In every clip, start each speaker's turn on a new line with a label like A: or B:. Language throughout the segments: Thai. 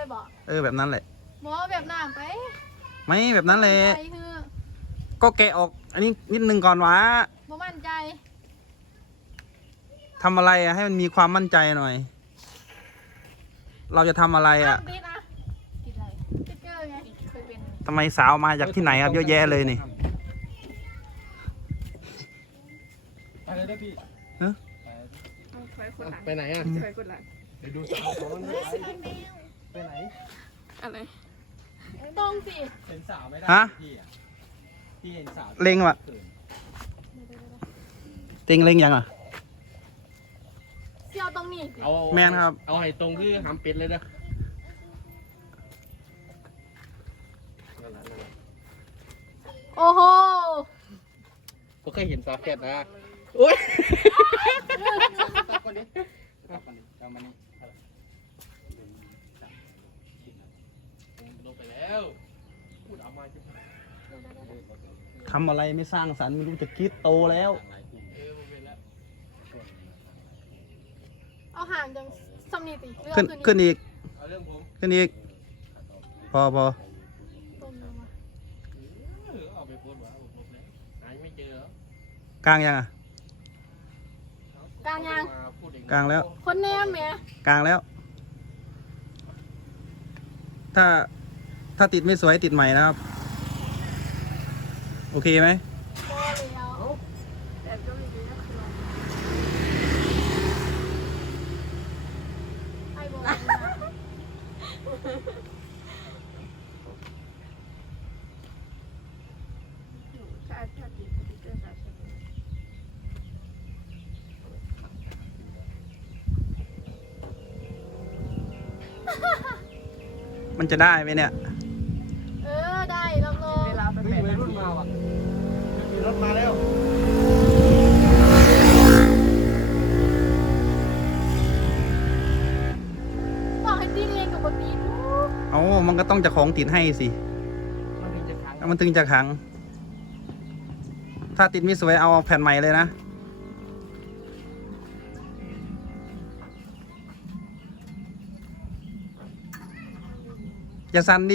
A: บอก
B: แบบนั้นแหละ
A: หมอแบบหน้าไป
B: ไม่แบบนั้นเลยก็แกะออกอันนี้นิดนึงก่อนวะ
A: บ่มั่นใจ
B: ทำอะไรให้มันมีความมั่นใจหน่อยเราจะทำอะไร
A: ติดอะไรติ๊กเกอร์ไงเคยเป็น
B: ทำไมสาวมาจากที่ไหนครับเยอะแยะเลยนี่
C: ไปเลยได้พี่ไปไหนอ่ะไปกดไลค์ไปดูสาวคนไปไหน
A: อะไรต้องสิ
C: เป็นสาวไม่ได้พี่อ่ะพี่เห็นสาว
B: เล็งวะเล็งยังอ่ะ
A: เสี่ยวตรงนี้
B: แมนครับ
C: เอาให้ตรงที่หำเป็ดเลยนะ
A: โอ้โห
C: ก็เคยเห็นสาวแคทนะโอ้ยลงไปแล้วพูดเอามา
B: ทำอะไรไม่สร้างสรรค์ไม่รู้จะคิดโตแล้ว
A: เอาห่างจังสำนีติ
B: ขึ้นอีก
C: เอาเรื่องผม
B: ขึ้นอีกพอ
C: เอาไปโพสต์ว่าผมลบแล้วหาไม่เจอก
B: ลางยังอ่ะ
A: กลางยัง
B: กลางแล้ว
A: คนแนมแม่
B: กลางแล้วถ้าติดไม่สวยติดใหม่นะครับโอเคไหมมันจะได้ไหมเนี่ย
A: ได้ลองเวลาไป
C: มีวัยรุ่นมาว่ะมีรถมาแล้ว
A: บอกให้ตีเองกับปตีดู
B: มันก็ต้องจะของติดให้สิมันถึงจะขังถ้าติดไม่สวยเอาแผ่นใหม่เลยนะอย่าสั่นดิ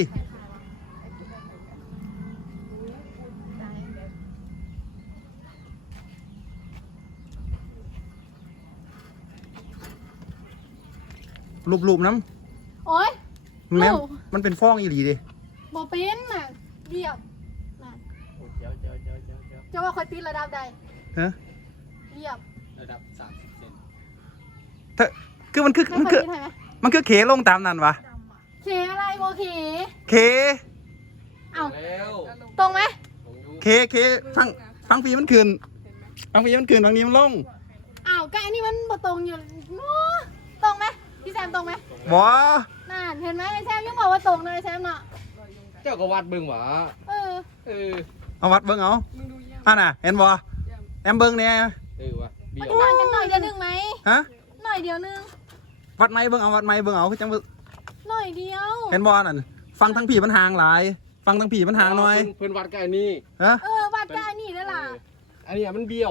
B: รูปน้
A: ำโอ้ย
B: แม่มันเป็นฟองอีหลีดิ
A: บ่เป็นน่ะเรียบน่ะจะว่าคอยตีระดับใด
B: ฮะ
A: เรียบ
C: ระดับ30 เซน
B: คือมันคือเขลงตามนั้นวะ
A: เขอะไรโบเข
B: เข
A: เอาตรงไหม
B: เคฟังปีมันขึ้นฟังปีมันขึ้นฟังนี้มันลง
A: ใกล้นี่มันบ่ตรงอยู่ตรงไหมพี่แซมตรงไหม
B: บ่
A: น่าเห็นไหมไอแซมยังบอกว่าตรงเลยแซมเนาะ
C: เจ้าก็วัดเบิ่งหวะ
B: เอาวัดเบิ่งเอาน่ะเห็นบ่แอมเบิ่งเนี่ย
C: ว่ะ
A: มันต่างกันหน่อยเดียวนึงไหม
B: ฮะ
A: หน่อยเดียวนึง
B: วัดไม้เบิ่งเอาวัดไม้เบิ่งเอาคือจัง
A: หน่อยเดียว
B: เห็นบ่นั่นฟังทั้งผีมันห่างหลายฟังทั้งผีมันห่างหน่อย
C: เพิ่นวัดกันนี่
B: ฮะ
A: วัดกันนี่นั่นล่ะ
C: อันนี้มันเบี้ยว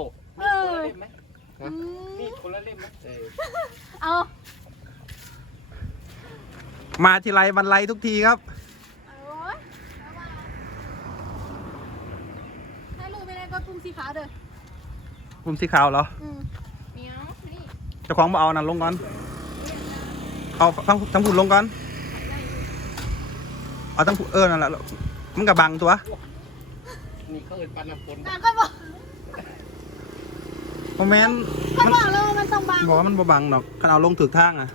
A: นี่
C: คนละเล่มไหม
A: เอา
B: มาทีไรบรรลัยทุกทีครับ
A: ให้รู้ไปเลยก็ปุ่มสีขาวเด้อ
B: ปุ่มสีขาวเหรอ
A: เมียวนี่
B: เจ้าของมาเอานั่นลงก่อนเอาทั้งผุดลงก่อนเอาทั้งผุดนั่นแหละมันกับบังตัว
C: นี่เขาเอิ้นปันน้ำฝน
A: ก็บอก
B: โมเมนต์
A: ก็บอกแล้วมันต้องบัง
B: บอกว่ามันบ่บังหรอกคันเอาลงถึกทางอ่ะ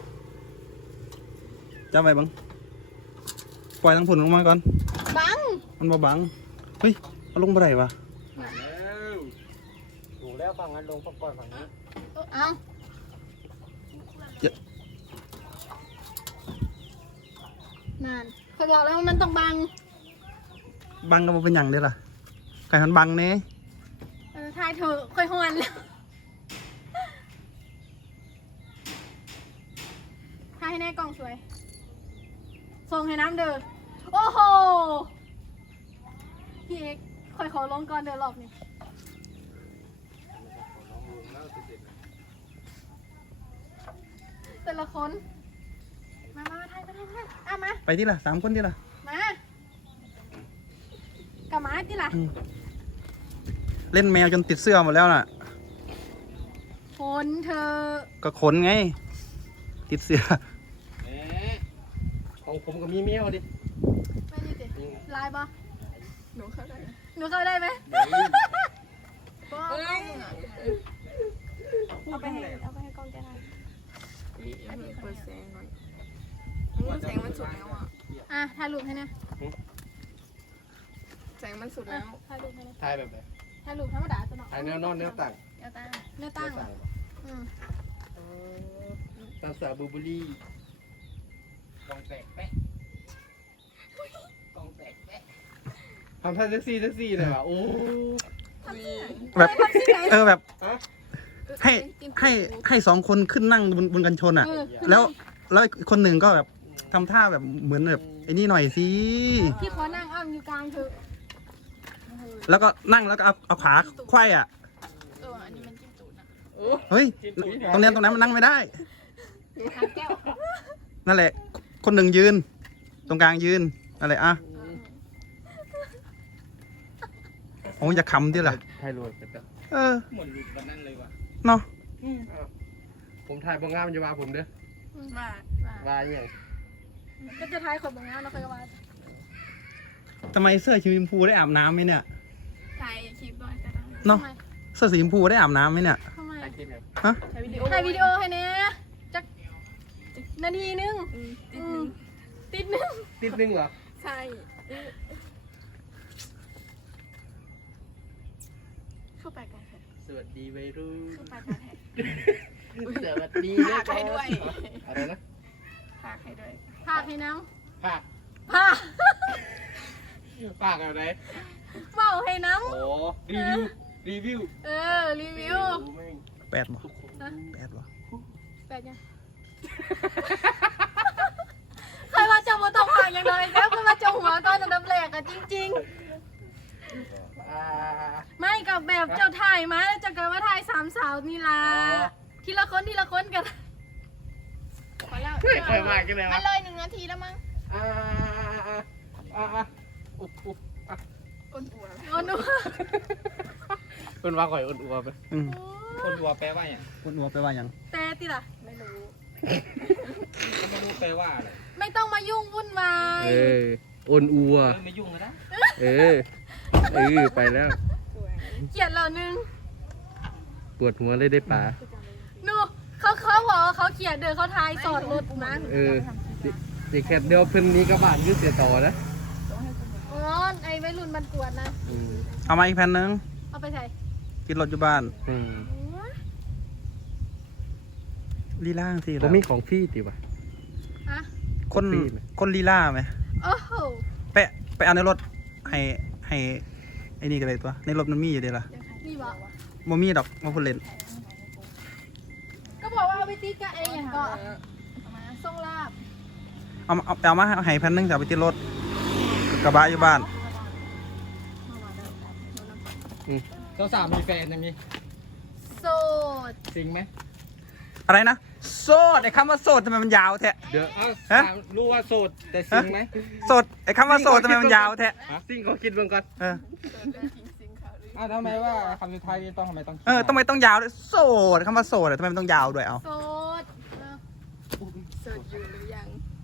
B: จะไปบังปล่อยทั้งผุดลงมาก่อน
A: บัง
B: มันบ่บังเฮ้ยเอาลงไปไหนวะ
C: ถูกแล้วฝั่งนั้นลงก่อนฝั่งนี้
A: นั่นเขาบอกแล้วมันต้องบัง
B: ก็บ่เป็นอย่างเดียวล่ะไก่มันบังเน่
A: ทายเถอะค่อยหวนแล้วทายให้แน่กล่องสวยส่งให้น้ำเด้อโอ้โหพี่เอกค่อยขอลงก่อนเด้อรอบนี้แต่ละคนมาถ่อ่ะมา
B: ไปที่ละ3 คนที่ละ
A: มากับมาที่ล่ะ
B: เล่นแมวจนติดเสื้อหมดแล้วน่ะ
A: คนเธอ
B: ก็ขนไง ติดเสื้อ
C: ของผมก็มีแมวดิ
A: ไม่ดีสิลายปะ
D: หนูเข้าได้
A: หนูเข้าได้ไหม
D: เอ้ย
A: เอาไปให้กล้องแกถ่าย
D: อันนี้เปิดแสงก่อนแสงมันสุดแล้วอ่ะ
A: อ่ะถ่ายรูปให้นะ
D: แสงมันสุดแล้ว
A: ถ่ายรูปให้นะ
C: ทายแบบไหน
A: ถ่ายรูปธรรมดาจะเนาะ
C: ทายแนวนอนแนวตั้ง
A: เนื้อตั้งอืม
C: ตามสาบูเบอรี่กองแตกแปะกองแตกแปะทำท่าเซ็กซี่เลยว่ะโอ้
B: แบบแบบ
C: ฮะ
B: ให้2 คนขึ้นนั่งบนกันชนอ่ะ แล้วคนหนึ่งก็แบบทำท่าแบบเหมือนแบบไอ้นี่หน่อยสิ
A: พี่ขอนั่งอ้อมอยู่กลางเถอะ
B: แล้วก็นั่งแล้วก็เอาขาไขว้อ่ะ
D: อันนี้มันจิ้มตูดนะ
B: เฮ้ย ตรงนั้นมันนั่งไม่ได้
A: หาแก้ว
B: นั่นแหละ คนหนึ่งยืน ตรงกลางยืนนั่นแหละอ่ะโอ้ยอย่าขำดิล่ะ
C: ทายรวยกัน
B: เออ
C: หมดหลุดแบบนั้นเลยว่ะ
B: เนาะ
C: ผมถ่ายบางงามจะมาผมเด้อ
D: ว่า
C: ว่าอย่าง
A: ก็จะถ่ายคนบางงานเราเคยว่า
B: ทำไมเสื้อสีชมพูได้อาบน้ำไหมเนี่ย
D: ถ่ายคลิปด้วยก็ได้
B: เนาะ เสื้อสีชมพูได้อาบน้ำไหมเนี่ย
A: ทำไม
C: ถ่ายคลิปแบบ
B: ฮะ
D: ถ่ายวิดีโอ
A: ถ่ายวิดีโอให้เนี่ยจักนาทีนึง
D: ติดนึง
A: ติดนึง
C: ติดนึงเหรอ
D: ใช่เข้าไปกันเถอะ
C: สวัสดีวัยรุ่น
D: เข้าไปกันเถอะ
C: สวัสดี
D: พากให้ด้วย
C: อะไรนะ
D: พากให้ด้วย
A: พากให้น้
C: ภาค
A: ำพาก
C: ภาคอะไร
A: เมาให้น้
C: โอ้รีวิว
A: ำรีวิว
C: แม่ง
B: 8บ่
C: ทุกคน
B: 8บ่
A: แปดยังใครว่าจะมาต้องพากอย่างไรแล้วคุณมาจะหัวตอนดับแหลกอะจริง ๆ ไม่กับแบบเจ้าถ่ายมาแล้วจะกันว่าถ่าย3 สาวนี่ล่ะทีละคนกัน
D: พอแล้ว
C: ไม่เคยมากันเลย
D: มั
C: วะ
D: นเลย1 นาทีแล้วมั้ง
C: อุ๊บอ่ะ
D: อ้นอัว
A: โอ้หนู
C: เป็นว่าข่อยอุ่นอัวไป
B: อืม
C: อุ่นอัวแปลว่าอย่าง
B: คุณอัวไปว่าหยัง
A: แต่ติล่ะ
D: ไม่รู้
C: ก็ไม่รู้แปลว่าอะไร
A: ไม่ต้องมายุ่งวุ่นวาย
C: อุ่นอัว
E: ไม่ยุ่งกันนะ
C: ไปแล้ว
D: สวย
A: เกลียดเรานึง
C: ปวดหัวเลยได้ป่า
A: หนูเขาบอกว่าเขาเกลียดเดินเขาทายสอดรถนะ
C: สิแค่เดียวเพิ่นนี้ก็บ้านยืดเสียต่อนะ
A: อ๋อไอ้วัยรุ่นมันกวดนะ
B: เอามาอีกแผ่นหนึง
A: เอาไปใส่
B: กินรถอยู่บ้านลีล่าสิ
C: ผมมีของพี่ติวะ
A: ฮะ
B: คน
C: ฟรีไหม
B: คนลีล่าไหม
A: โอ้โห
B: ไปเอาในรถให้ไอ้นี่ก็เลยตัวในรถมันมีอยู่เดียวล่ะ
A: นี่บอก
B: บ่มีดอกมาพูดเล่น
A: ก็บอกว่าเอาไปตีกับไอ้อย่างก็ส่งลาบ
B: เอามาให้แผ่นหนึงจะเอาไปติดรถกระบะอยู่บ้าน
E: เจ้าสาวมีแฟนยังมี
A: โสด
E: จริงไหม
B: อะไรนะโสดไอ้คำว่าโสดทำไมมันยาวแท้
C: เดี๋ยว
E: เอ้า
B: ฮะ
E: ถามรู้ว่าโสดแต่จริงไหม
B: โสดไอ้คำว่าโสดทำไมมันยาวแท้
C: ซิ่งเขาคิดเบิ่งก่อน
B: เออ
E: อ้าวทำไมว่าคำสุดท้ายนี่ต้องทำไมต้อง
B: ทำไมต้องยาวด้วยโสดคำว่าโสดอะทำไมมันต้องยาวด้วยเอา
A: โสด
D: เสิร์ชอยู่หรือยัง